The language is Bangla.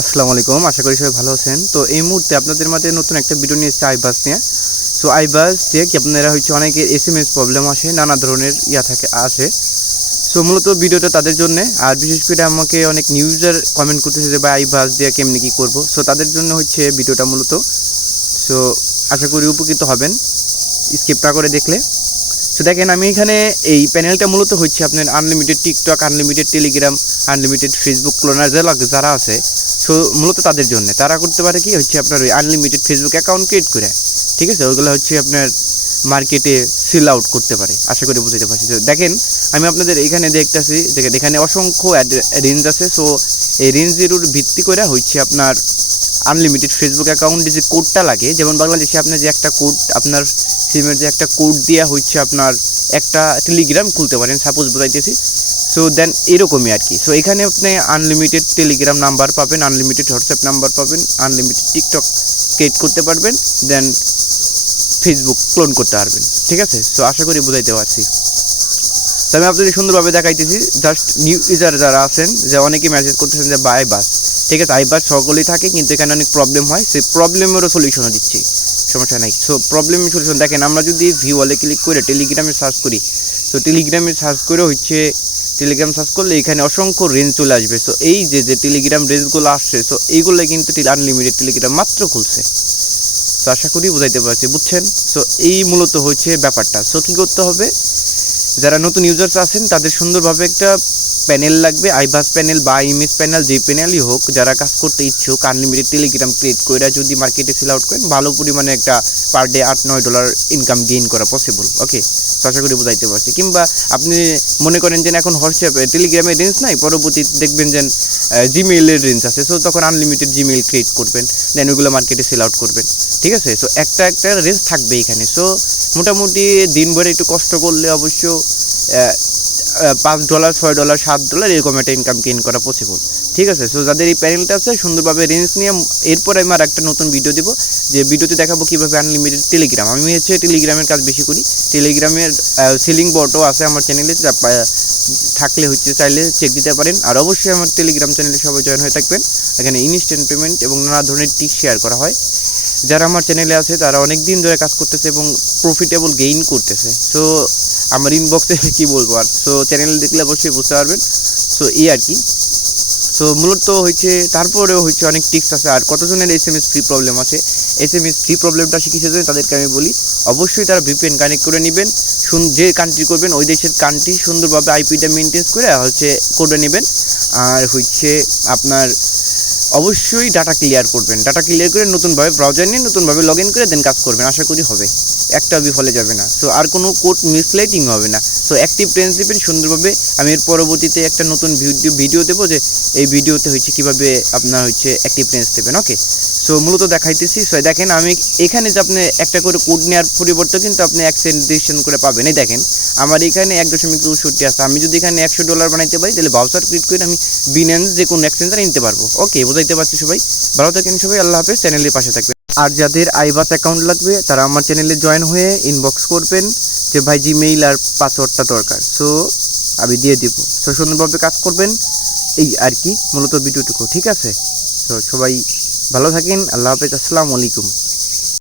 আসসালামু আলাইকুম, আশা করি সবাই ভালো আছেন। তো এই মুহূর্তে আপনাদের মাঝে নতুন একটা ভিডিও নিয়ে এসেছি আইবাস নিয়ে। সো আইবাস দিয়ে কি আপনারা অনেকের এসএমএস প্রবলেম আসে, নানা ধরনের আসে। সো মূলত ভিডিওটা তাদের জন্য, আর বিশেষ করে আমাকে অনেক নিউজার কমেন্ট করতেছে যে ভাই আইবাস দিয়ে কেমনি কী করবো। সো তাদের জন্য ভিডিওটা মূলত। সো আশা করি উপকৃত হবেন স্কিপ না করে দেখলে। সো দেখেন, আমি এখানে এই প্যানেলটা মূলত আপনার unlimited TikTok, unlimited Telegram, unlimited Facebook cloner যারা আছে। সো মূলত তাদের জন্য তারা করতে পারে কি আপনার ওই আনলিমিটেড ফেসবুক অ্যাকাউন্ট ক্রিয়েট করে, ঠিক আছে, ওইগুলো আপনার মার্কেটে সেল আউট করতে পারে। আশা করি বুঝতে পারছি। তো দেখেন, আমি আপনাদের এখানে দেখতেছি, দেখেন এখানে অসংখ্য রেঞ্জ আছে। সো এই রেঞ্জের ভিত্তি করে আপনার আনলিমিটেড ফেসবুক অ্যাকাউন্টে যে কোডটা লাগে, যেমন বাংলাদেশে আপনার যে একটা কোড, আপনার সিমের যে একটা কোড দেওয়া আপনার একটা টেলিগ্রাম খুলতে পারেন, সাপোজ বোঝাইতেছি। সো দেন এরকমই আর কি। সো এখানে আপনি আনলিমিটেড টেলিগ্রাম নাম্বার পাবেন, আনলিমিটেড হোয়াটসঅ্যাপ নাম্বার পাবেন, আনলিমিটেড টিকটক ক্রিয়েট করতে পারবেন, দেন ফেসবুক ক্লোন করতে পারবেন, ঠিক আছে। সো আশা করি বুঝাইতে পারছি। তো আমি আপনাদের সুন্দরভাবে দেখাইতেছি। জাস্ট নিউ ইউজার যারা আছেন, যে অনেকেই মেসেজ করতেছেন যে আইবাস, ঠিক আছে, আইবাস সকলেই থাকে, কিন্তু এখানে অনেক প্রবলেম হয়, সেই প্রবলেমেরও সলিউশনও দিচ্ছি, সমস্যা নাই। সো প্রবলেমের সলিউশন দেখেন, আমরা যদি ভিওয়ালে ক্লিক করে টেলিগ্রামে সার্চ করি, তো টেলিগ্রামে সার্চ করে টেলিগ্রাম সার্চ করলে এখানে অসংখ্য রেঞ্জ চলে আসবে। সো এই যে টেলিগ্রাম রেঞ্জগুলো আসছে, সো এইগুলো কিন্তু আনলিমিটেড টেলিগ্রাম মাত্র খুলছে। সো আশা করি বুঝাইতে পারছি, বুঝছেন। সো এই মূলত ব্যাপারটা। সো কী করতে হবে, যারা নতুন ইউজার্স আছেন তাদের সুন্দরভাবে একটা প্যানেল লাগবে, আইবাস প্যানেল বা ইমেজ প্যানেল, যে প্যানেলই হোক, যারা কাজ করতে ইচ্ছুক, আনলিমিটেড টেলিগ্রাম ক্রিয়েট করে যদি মার্কেটে সেল আউট করেন, ভালো পরিমাণে একটা পার ডে $8-9 ইনকাম গেইন করা পসিবল। ওকে, তো আশা করি বুঝাইতে পারছি। কিংবা আপনি মনে করেন যে এখন হোয়াটসঅ্যাপ টেলিগ্রামের রেঞ্জ নাই, পরবর্তীতে দেখবেন যে জিমেইলের রেঞ্জ আছে। সো তখন আনলিমিটেড জিমেইল ক্রিয়েট করবেন, দেন ওইগুলো মার্কেটে সেল আউট করবেন, ঠিক আছে। সো একটা রেঞ্জ থাকবে এখানে। সো মোটামুটি দিনভরে একটু কষ্ট করলে অবশ্য $5, $6, $7 এরকম একটা ইনকাম গেইন করা পসিবল, ঠিক আছে। সো যাদের এই প্যানেলটা আছে, সুন্দরভাবে রেঞ্জ নিয়ে এরপরে আমি আর একটা নতুন ভিডিও দেবো, যে ভিডিওতে দেখাবো কীভাবে আনলিমিটেড টেলিগ্রাম। আমি টেলিগ্রামের কাজ বেশি করি, টেলিগ্রামের সেলিং বটও আছে আমার চ্যানেলে, থাকলে চাইলে চেক দিতে পারেন। আর অবশ্যই আমার টেলিগ্রাম চ্যানেলে সবাই জয়েন হয়ে থাকবেন। এখানে ইনস্ট্যান্ট পেমেন্ট এবং নানা ধরনের টিপস শেয়ার করা হয়। যারা আমার চ্যানেলে আছে তারা অনেক দিন ধরে কাজ করতেছে এবং প্রফিটেবল গেইন করতেছে। সো আমার ইনবক্সে কী বলবো আর। সো চ্যানেল দেখলে অবশ্যই বুঝতে পারবেন। সো এই আর কি। সো মূলত তারপরেও অনেক টিপস আছে। আর কতজনের এসএমএস ফ্রি প্রবলেম আছে, এসএমএস ফ্রি প্রবলেমটা শিখেছে তাদেরকে আমি বলি, অবশ্যই তারা ভিপিএন কানেক্ট করে নেবেন। যে কান্ট্রি করবেন ওই দেশের কান্ট্রি সুন্দরভাবে আইপিটা মেনটেন করে করে নেবেন। আর আপনার অবশ্যই ডাটা ক্লিয়ার করবেন, ডাটা ক্লিয়ার করে নতুনভাবে ব্রাউজার নিয়ে নতুনভাবে লগ ইন করে দেন কাজ করবেন। আশা করি হবে, একটা বিফলে যাবে না। সো আর কোনো কোড মিসলাইটিং হবে না। সো অ্যাক্টিভ রেঞ্জ দেবেন সুন্দরভাবে। আমি এর পরবর্তীতে একটা নতুন ভিডিও দেবো, যে এই ভিডিওতে কীভাবে আপনার অ্যাক্টিভ রেঞ্জ দেবেন। ওকে, সো মূলত দেখাইতেছি। সো দেখেন, আমি এখানে যে আপনি একটা করে কোড নেওয়ার পরিবর্তে কিন্তু আপনি $1 করে পাবেন। এই দেখেন, আমার এখানে 1.64 আছে। আমি যদি এখানে $100 বানাইতে পারি, তাহলে ভাউচার ক্রিয়েট করে আমি বিনান্স যে কোনো এক্সচেঞ্জারে নিতে পারবো। ওকে, বোঝাইতে পারছি সবাই। ভালো থাকেন সবাই, আল্লাহ হাফেজ। চ্যানেলের পাশে থাকবেন। আর যাদের আইবাস অ্যাকাউন্ট লাগবে তারা আমার চ্যানেলে জয়েন হয়ে ইনবক্স করবেন যে ভাই জিমেইল আর পাসওয়ার্ডটা দরকার। সো আমি দিয়ে দিব। সো সুন্দরভাবে কাজ করবেন, এই আর কি মূলত ভিডিওটুকু, ঠিক আছে। তো সবাই ভালো থাকেন, আল্লাহ হাফেজ, আসসালামু আলাইকুম।